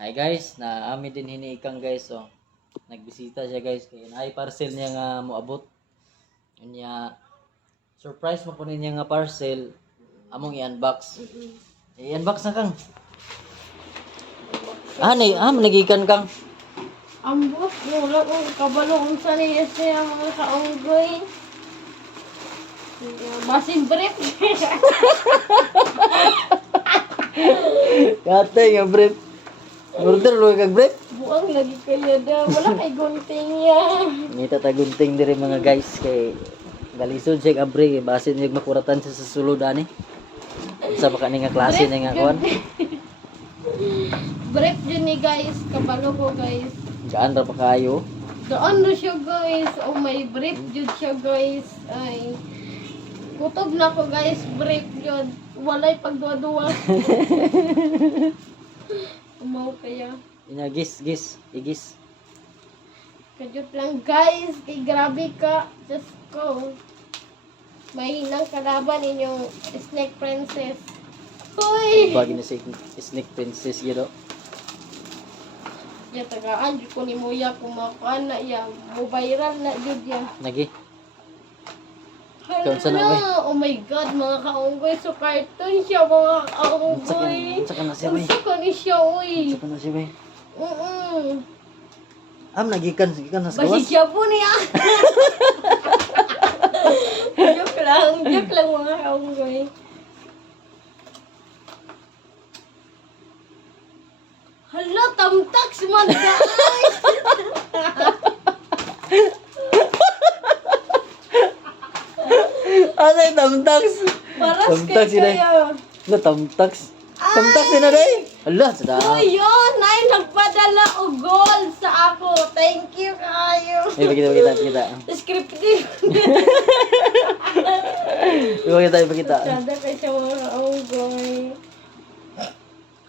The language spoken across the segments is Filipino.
Hi guys, na ami din hiniikang guys. So, nagbisita siya guys. Kaya ay parcel niya nga moabot. Kanya surprise mo kunin niya nga parcel. Among i-unbox. I-unbox na kang. Nagikan kang. Ambot, wala kong kabalo kung saan niya siya mga kaunggoy. Basin brief. Kate nga brief. Order lo kag brief. Buang lagi kayo daw. Wala kay gunting niya. Ngita ta gunting diri mga guys kay galisod siya abre basin niya makuratan siya sa sulod ani. Sa baka ni nga klase ni nga kuan. Brief yun ni guys. Kabalo ko guys. Gaan ra pa kayo. Doon na siya guys. Oh may brief yun siya guys. Ay. Kutob na ko guys. Brief yun. Walay pagduwa-duwa. Umaw kaya. Gis. Igis. Kajut lang guys. Kay grabe ka. Just go. May hinang kalaban inyong Snake Princess. Hoy! Bagi na si Snake Princess gito. Ya tagaan jud ko ni Moya kumakuan na ya. Mo viral na jud ya. Nagi. Ikaw, saan na, bay? Oh my god, mga kaunggoy. So cartoon siya mga kaunggoy. Unsa ka na siya bay? Unsa ka ni siya uy. Unsa ka na siya bay? Mm. Nagikan na sa Basi gawas. siya po niya. Joke lang mga kaunggoy. Hala, tamtax man guys. Ano yung tamtax? Paras Tamtax kay yun kayo. Ano tamtax? Tamtax yun na day? Ala, sada. So yun, ay nagpadala og gold sa ako. Thank you kayo. Pakita. Scripted. Pakita. Sada kay siya mga kaunggoy.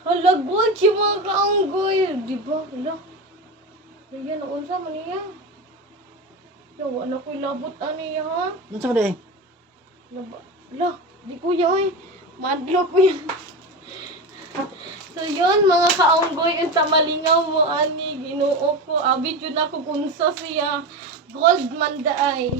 Hala, gold siya mga kaunggoy. Di ba? Hala. Ayan, naunsa man niya. Yawa na ko'y labot niya ha. Ano sa day? Hala, di kuya oy. Madlo ko yan. So yun mga kaunggoy, unsa malingaw mo ani Ginoo ko. Abi jud ako kunsa siya. Gold man daay.